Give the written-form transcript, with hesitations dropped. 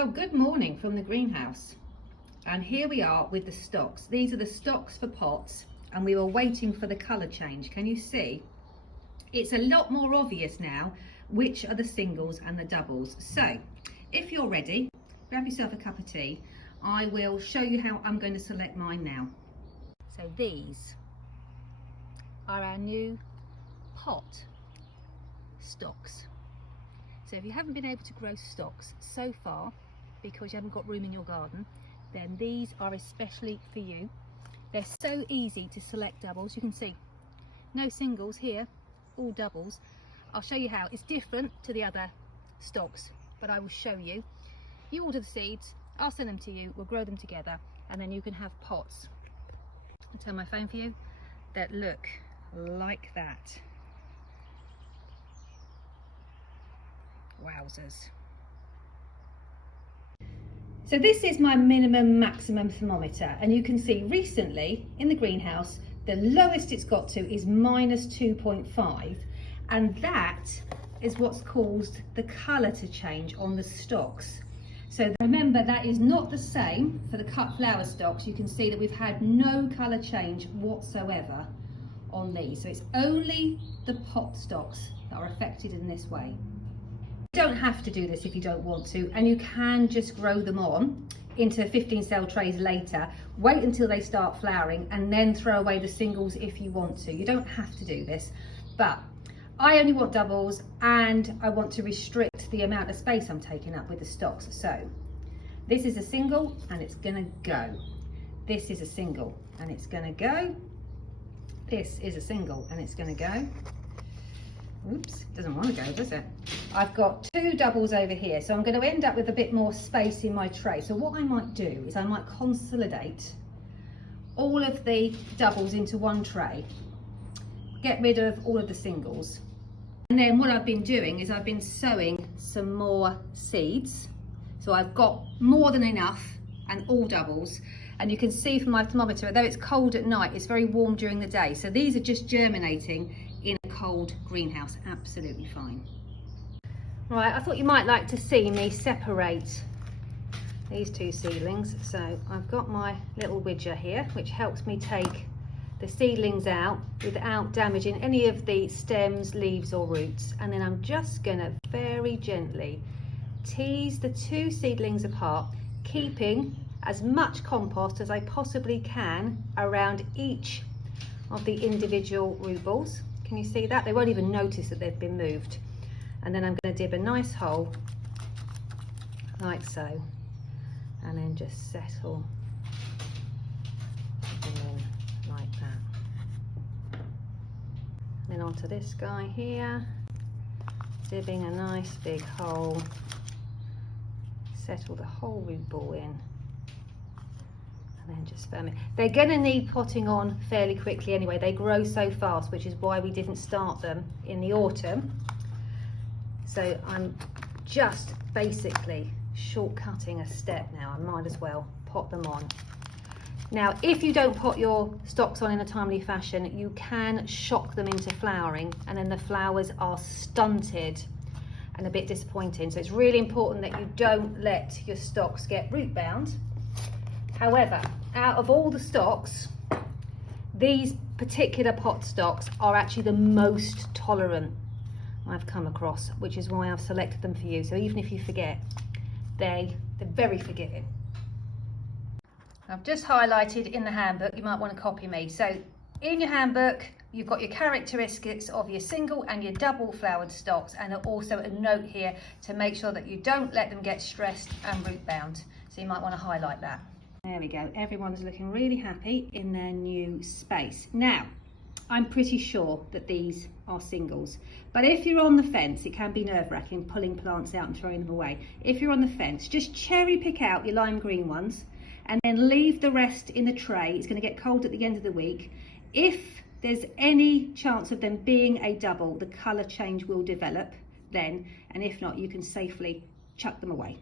Well, good morning from the greenhouse. And here we are with the stocks. These are the stocks for pots, and we were waiting for the colour change. Can you see? It's a lot more obvious now which are the singles and the doubles. So if you're ready, grab yourself a cup of tea. I will show you how I'm going to select mine now. So these are our new pot stocks. So if you haven't been able to grow stocks so far because you haven't got room in your garden, then these are especially for you. They're so easy to select doubles. You can see no singles here, all doubles. I'll show you how. It's different to the other stocks, but I will show you. You order the seeds, I'll send them to you, we'll grow them together, and then you can have pots. I'll turn my phone for you that look like that. Wowzers. So this is my minimum maximum thermometer, and you can see recently in the greenhouse the lowest it's got to is -2.5, and that is what's caused the colour to change on the stocks. So remember, that is not the same for the cut flower stocks. You can see that we've had no colour change whatsoever on these. So it's only the pot stocks that are affected in this way. You don't have to do this if you don't want to, and you can just grow them on into 15 cell trays later. Wait until they start flowering and then throw away the singles if you want to. You don't have to do this, but I only want doubles, and I want to restrict the amount of space I'm taking up with the stocks. So this is a single and it's gonna go. This is a single and it's gonna go. This is a single and it's gonna go. Oops, it doesn't want to go, does it? I've got two doubles over here, so I'm going to end up with a bit more space in my tray. So what I might do is I might consolidate all of the doubles into one tray, get rid of all of the singles. And then what I've been doing is I've been sowing some more seeds. So I've got more than enough and all doubles. And you can see from my thermometer, although it's cold at night, it's very warm during the day. So these are just germinating in a cold greenhouse, absolutely fine. Right, I thought you might like to see me separate these two seedlings. So I've got my little widger here, which helps me take the seedlings out without damaging any of the stems, leaves or roots. And then I'm just gonna very gently tease the two seedlings apart, keeping as much compost as I possibly can around each of the individual root balls. Can you see that? They won't even notice that they've been moved. And then I'm going to dib a nice hole like so, and then just settle them in like that. Then onto this guy here, dibbing a nice big hole, settle the whole root ball in. And then just firm it. They're going to need potting on fairly quickly anyway. They grow so fast, which is why we didn't start them in the autumn. So I'm just basically shortcutting a step now. I might as well pot them on. Now, if you don't pot your stocks on in a timely fashion, you can shock them into flowering, and then the flowers are stunted and a bit disappointing. So it's really important that you don't let your stocks get root bound. However, out of all the stocks, these particular pot stocks are actually the most tolerant I've come across, which is why I've selected them for you. So even if you forget, they're very forgiving. I've just highlighted in the handbook, you might want to copy me. So in your handbook, you've got your characteristics of your single and your double flowered stocks, and also a note here to make sure that you don't let them get stressed and root bound. So you might want to highlight that. There we go, everyone's looking really happy in their new space. Now, I'm pretty sure that these are singles, but if you're on the fence, it can be nerve-wracking pulling plants out and throwing them away. If you're on the fence, just cherry pick out your lime green ones and then leave the rest in the tray. It's going to get cold at the end of the week. If there's any chance of them being a double, the colour change will develop then, and if not, you can safely chuck them away.